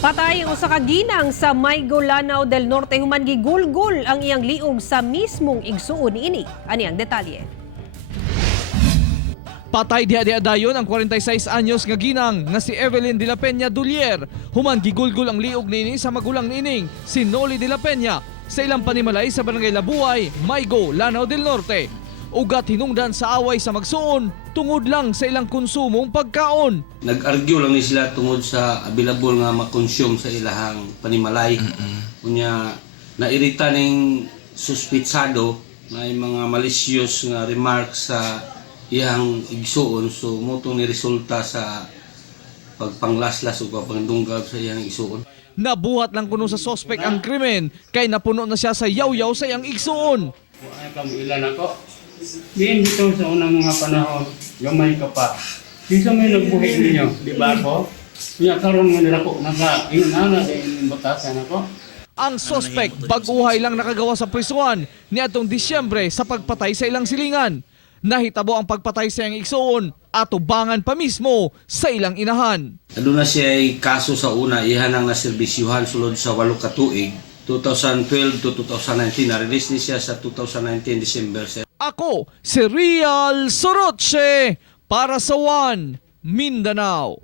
Patay o sa kaginang sa Lanao del Norte human Gigulgol ang iyang liog sa mismong Igsuon ini. Ani ang detalye. Patay diha dayon ang 46 anyos nga ginang nga si Evelyn de la Peña Dulier. Human gigulgol ang liog nini sa magulang nining si Noli de la Peña sa ilang panimalay sa barangay Labuay, Lanao del Norte. Ugat hinungdan sa away sa Magsuon tungod lang sa ilang konsumong pagkaon. Nag-argue lang ni sila tungod sa available nga makonsume sa ilahang panimalay. Kunya nairita ning suspetsado na mga malicious nga remarks sa iyang igsuon, so motong ni resulta sa pagpanglaslas o pagpangdunggab sa iyang igsuon. Nabuhat lang kuno sa suspect ang krimen kay napuno na siya sa yaw-yaw sa iyang igsuon. Ay kamuilan ako. Diin dito sa unang mga panahon, gamay ka pa. Dito may nagbuhi ninyo, di ba ako? Kaya karoon nga nila ko, naka-inana din yung batasan ako. Ang suspect baguhay lang nakagawa sa prisuan niadtong Disyembre sa pagpatay sa ilang silingan. Nahitabo ang pagpatay sa iyang igsuon at tubangan pa mismo sa ilang inahan. Aduna siya ay kaso sa una, iyan ang naserbisyuhan sulod sa 8 ka tuig, 2012 to 2019. Na-release ni siya sa 2019 December. Ako, si Real Soroche para sa One Mindanao.